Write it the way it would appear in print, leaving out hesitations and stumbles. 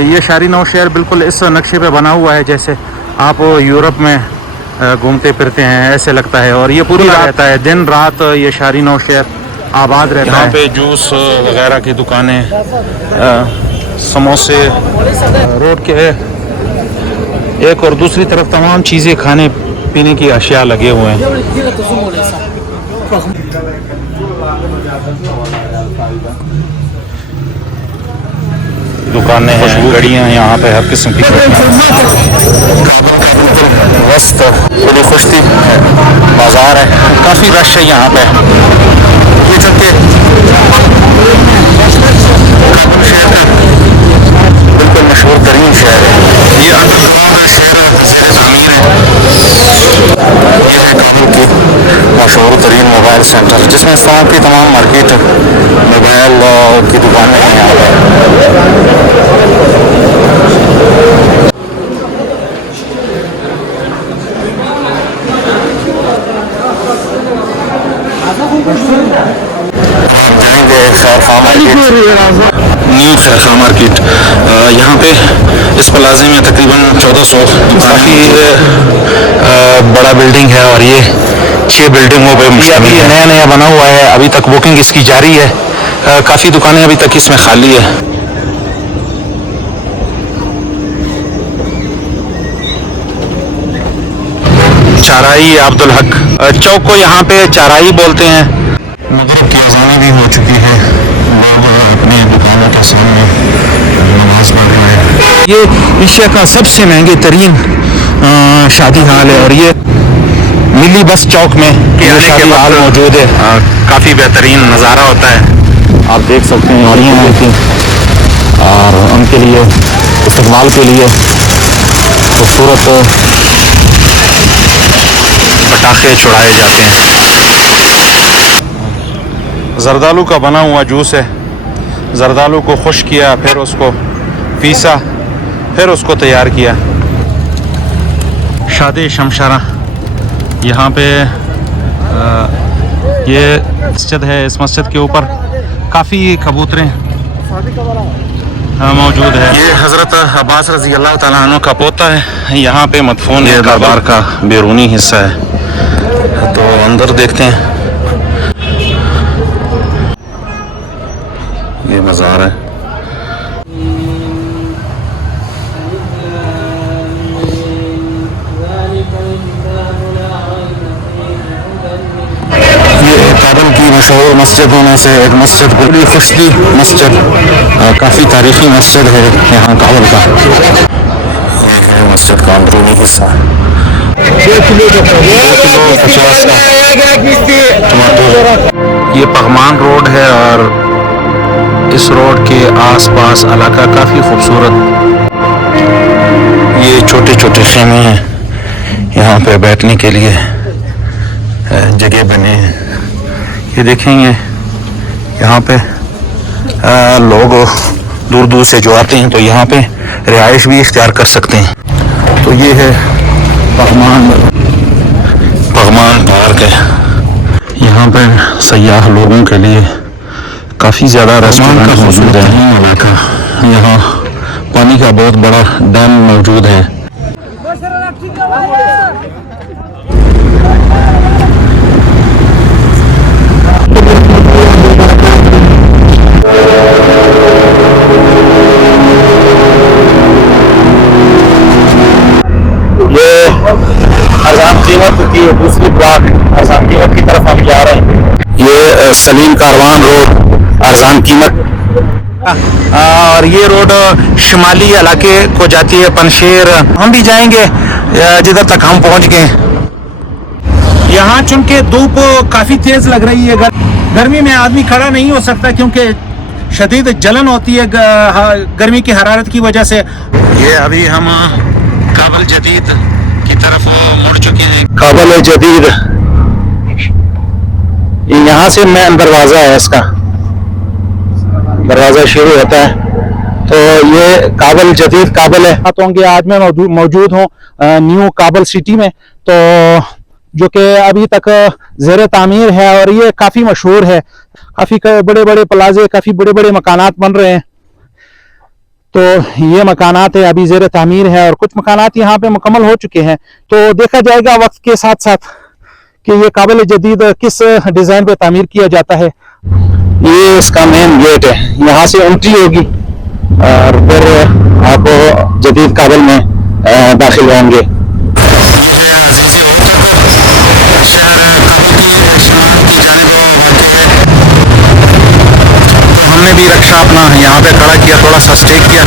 ये शारी नौ शहर बिल्कुल इस नक्शे पे बना हुआ है जैसे आप यूरोप में घूमते फिरते हैं, ऐसे लगता है। और ये पूरी रात रहता है, दिन रात ये शारी नौ शहर आबाद रहता है। यहाँ पे जूस वगैरह की दुकानें, समोसे, रोड के एक और दूसरी तरफ तमाम चीज़ें खाने पीने की अशिया लगे हुए हैं। दुकानें हैं, गड़ियाँ, यहाँ पे हर किस्म की वस्त खुली खुश्ती बाजार है, काफ़ी रश है यहाँ पे। ये चलते शहर का बिल्कुल मशहूर तरीन शहर है। ये अंडरग्राउंड शहर ज़ेर तामीर है। ये है काबुल की मशहूर तरीन मोबाइल सेंटर जिसमें इस्लाम की तमाम मार्केट मोबाइल की दुकानें हैं यहाँ पर। न्यू खैर खां मार्केट, यहाँ पे इस प्लाजे में तकरीबन 1400 काफ़ी बड़ा बिल्डिंग है और ये 6 बिल्डिंगों पे अभी नया नया बना हुआ है। अभी तक बुकिंग इसकी जारी है, काफ़ी दुकानें अभी तक इसमें खाली है। चाराई अब्दुल हक चौक को यहाँ पे चाराई बोलते हैं। मगरिब की अज़ान भी हो चुकी है, लोग अपनी दुकानों के सामने नमाज पढ़ रहे हैं। ये एशिया का सबसे महंगे तरीन शादी हाल है और ये मिली बस चौक में शादी हाल मौजूद है। काफ़ी बेहतरीन नज़ारा होता है, आप देख सकते हैं। और ये और उनके लिए इस्तेमाल के लिए खूबसूरत पटाखे छुड़ाए जाते हैं। जरदालू का बना हुआ जूस है। जरदालू को खुश किया, फिर उसको पीसा, फिर उसको तैयार किया। शादी शमशारा, यहाँ पे ये मस्जिद है। इस मस्जिद के ऊपर काफ़ी कबूतरें मौजूद है। ये हज़रत अब्बास रज़ी अल्लाह ताला अन्हु का पोता है। यहाँ पे मदफून है, दरबार का बैरूनी हिस्सा है। तो अंदर देखते हैं। ये मज़ार है। ये काबुल की मशहूर मस्जिदों में से एक मस्जिद, बड़ी खुशकी मस्जिद, काफ़ी तारीखी मस्जिद है यहाँ काबुल का। ये मस्जिद का अंदरूनी हिस्सा। 2 किलो 50 का टमाटर। ये पगमान रोड है और इस रोड के आसपास इलाका काफ़ी खूबसूरत। ये छोटे छोटे खेमे हैं, यहाँ पे बैठने के लिए जगह बने हैं। ये देखेंगे यहाँ पे लोग दूर दूर से जो आते हैं तो यहाँ पे रिहाइश भी इख्तियार कर सकते हैं। तो ये है पगमान पार्क है। यहाँ पे सयाह लोगों के लिए काफ़ी ज़्यादा रेस्टोरेंट मौजूद है। यहाँ पानी का बहुत बड़ा डैम मौजूद है। ये अरजान कीमत की दूसरी ब्लॉक अरजान कीमत की तरफ हम जा रहे हैं। ये सलीम कारवान रोड अरजान कीमत, और ये रोड शुमाली इलाके को जाती है, पनशेर। हम भी जाएंगे जिधर तक हम पहुंच गए। यहाँ चूंकि धूप काफ़ी तेज़ लग रही है, गर्मी में आदमी खड़ा नहीं हो सकता क्योंकि शदीद जलन होती है गर्मी की हरारत की वजह से। ये अभी हम काबुल जदीद की तरफ मुड़ चुके हैं। काबुल जदीद, यहाँ से मेन दरवाज़ा है, इसका दरवाज़ा शुरू होता है। तो ये काबुल जदीद काबुल है। तो होंगे आज मैं मौजूद हूँ न्यू काबुल सिटी में, तो जो कि अभी तक ज़ेर तामीर है और ये काफ़ी मशहूर है। काफ़ी बड़े बड़े प्लाजे, काफ़ी बड़े बड़े मकानात बन रहे हैं। तो ये मकानात है अभी ज़ेर तामीर है और कुछ मकानात यहाँ पे मुकम्मल हो चुके हैं। तो देखा जाएगा वक्त के साथ साथ कि ये काबिल जदीद किस डिज़ाइन पे तामीर किया जाता है। ये इसका मेन गेट है, यहाँ से एंट्री होगी और फिर आप जदीद काबिल में दाखिल होंगे। हमने भी रक्षा अपना यहाँ पे खड़ा किया, थोड़ा सा स्टे किया।